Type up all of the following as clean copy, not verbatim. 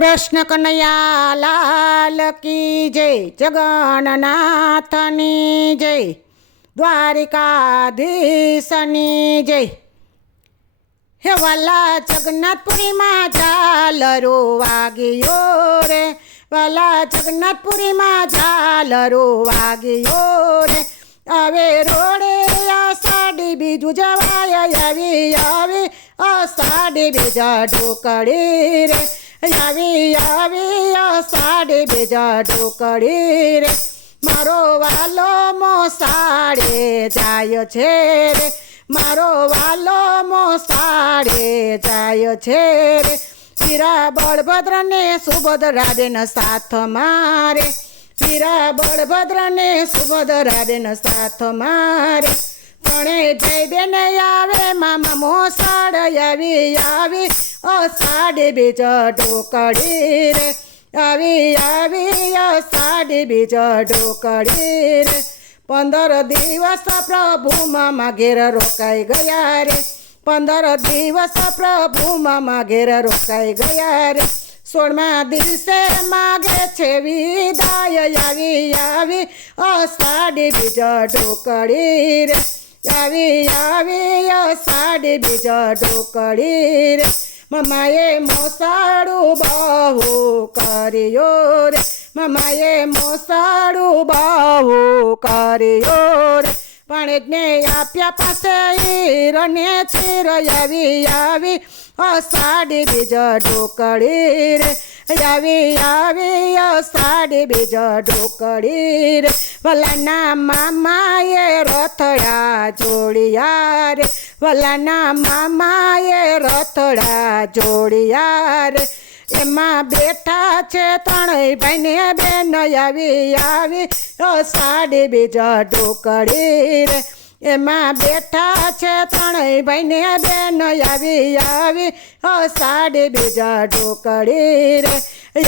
कृष्ण कन्हैया लाल की जय, जगन्नाथनी जय, द्वारिकाधीशनी जय। हे वाला जगन्नाथपुरी में झालरो वाग्यो रे, वाला जगन्नाथपुरी में झालरो वाग्यो रे। आवे रोडे आषाढ़ी बीजू जवाय आवी आवी आषाढ़ी बीजा ढोकड़ी रे, आवी आवी आषाढ़ी बीजा ढोकड़ी रे। मारो वालो मोसाड़े जाय छे रे, मारो वालो मोसाड़े जाय छे रे। वीरा बलभद्र ने सुभद्रा बेन साथ मारे, वीरा बलभद्र ने सुभद्रा बेन साथ मारे। तणे जय बेन आवे मामा मोसाड़ आवी आवी आषाढ़ी बीज ढोकड़ी रे, आवी आवी आषाढ़ी बीज ढोकड़ी रे। 15 दिवस प्रभु मामा घेर रोकाई गया रे, 15 दिवस प्रभु मामा घेर रोकाई गया रे। 16मा दिवसे मागे छे विदाय आवी आवी आषाढ़ी बीज ढोकड़ी रे, आवी आवी आषाढ़ी बीज ढोकड़ी रे। ममाए मोसाड़ू बाहू करियो रे, ममाए मोसाड़ू बाहू करियो रे। पाणिजने आप्या पासे हीरने छीर आवी आवी आषाढ़ी बीज ढोकड़ी रे, आवी आवी आषाढ़ी बीज ढोकड़ी रे। वलाना मामाए रथड़ा जोड़िया रे, वलाना मामाए रथड़ा जोड़िया रे। एमा बेठा छे त्रणेय भाई ने बेन आवी आवी आषाढ़ी बीज ढोकड़ी रे, एमा बेठा छे त्रणेय भाई ने बेन आवी आवी आषाढ़ी बीज ढोकड़ी रे,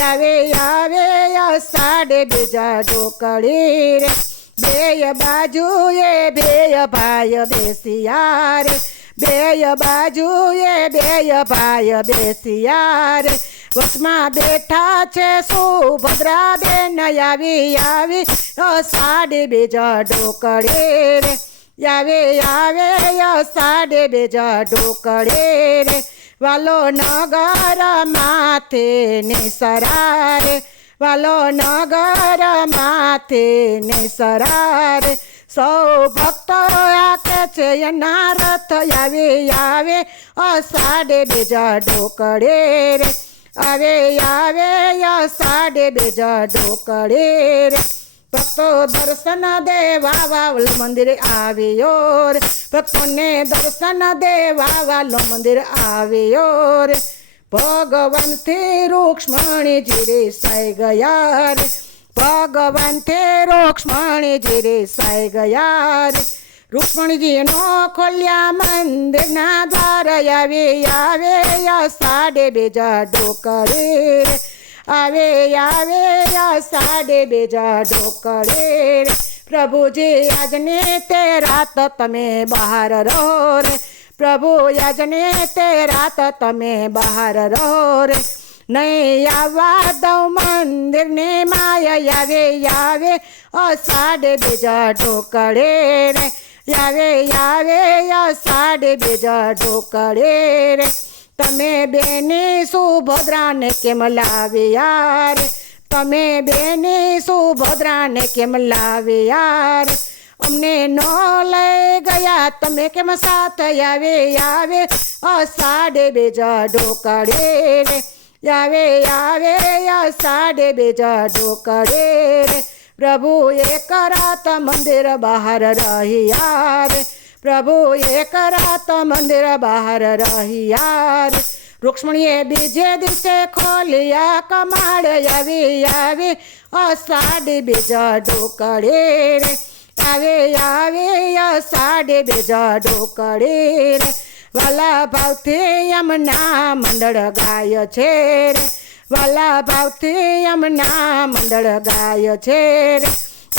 आवी आवी आषाढ़ी बीज ढोकड़ी रे। बेय बाजुए बेय भाई बेसिया रे, बेय बाजुए बेय भाई बेसिया रे। वचमा बेठा छे सुभद्रा बेन आवी आवी आषाढ़ी बीज ढोकड़ी रे, आवे आवे आषाढ़ी बीज ढोकड़ी रे। वालो नगर माथे निसरा रे, वालो नगर माथे निसरा रे। सौ भक्त आके छे एना रथ आवे आवे आषाढ़ी बीज ढोकड़ी रे, आवे आवे आषाढ़ी बीज ढोकड़ी रे। भक्तो दर्शन देवा वालो मंदिर आवियो रे, भक्तों ने दर्शन देवा वालो मंदिर आवियो रे। भगवान थे रुक्ष्मणी जी रे साई गया रे, भगवान थे रुक्ष्मणी जी रे साई गया रे। रुक्ष्मणी जी नो खोलिया मंदिर ना द्वार आवे आवे आषाढ़ी बीज ढोकड़ी रे, आवे आवे आषाढ़ी बीज ढोकड़ी रे। प्रभु जी आज ने तेरा तो तमे बाहर रहो रे, प्रभु आज ने तेरा तो तमे बाहर रहो रे। नहीं आवा दो मंदिर ने माया आवे आवे आषाढ़ी बीज ढोकड़ी रे, आवे आवे आषाढ़ी बीज ढोकड़ी रे। तमे बेनी सुभद्रा ने केम लाविया रे, तमे बेनी सुभद्रा ने केम लाविया रे। अमने नो लई गया तमे केम साथ आवे आवे आषाढ़ी बीज ढोकड़ी रे, आवे आवे आषाढ़ी बीज ढोकड़ी रे। प्रभु एक रात मंदिर बाहर रहिया रे, प्रभु एक रात मंदिर बाहर रहिया रे। रुक्ष्मणीए बीजे दिवसे खोलिया कमाड़ आवी आवी आषाढ़ी बीज ढोकड़ी रे, आवे आवे आषाढ़ी बीज ढोकड़ी रे। वाला भावथी यमुना मंडळ गाय छे रे, वाला भावथी यमुना मंडळ गाय छे रे।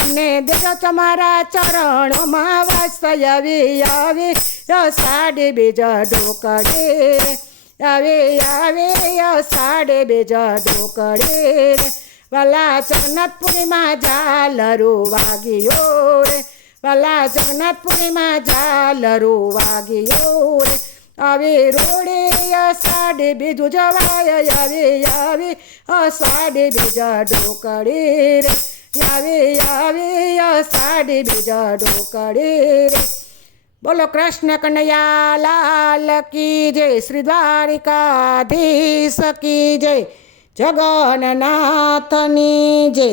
अमने देजो तमारा चरणों में वास आवी आवी आषाढ़ी बीज ढोकड़ी रे, आवे आवे અષાઢે બીજ ઢોકળી રે વાલા જગન્નાથપુરીમાં ઝાલરો વાગ્યો રે વાલા જગન્નાથપુરીમાં ઝાલરો વાગ્યો રે આવે રોડે અષાઢે બીજું જવાય આવે અષાઢે બીજ ઢોકળી રે આવે અષાઢે બીજ ઢોકળી રે બોલો કૃષ્ણ કનૈયા લાલ કી જય શ્રી દ્વારિકાધીશ કી જય જગન્નાથની જય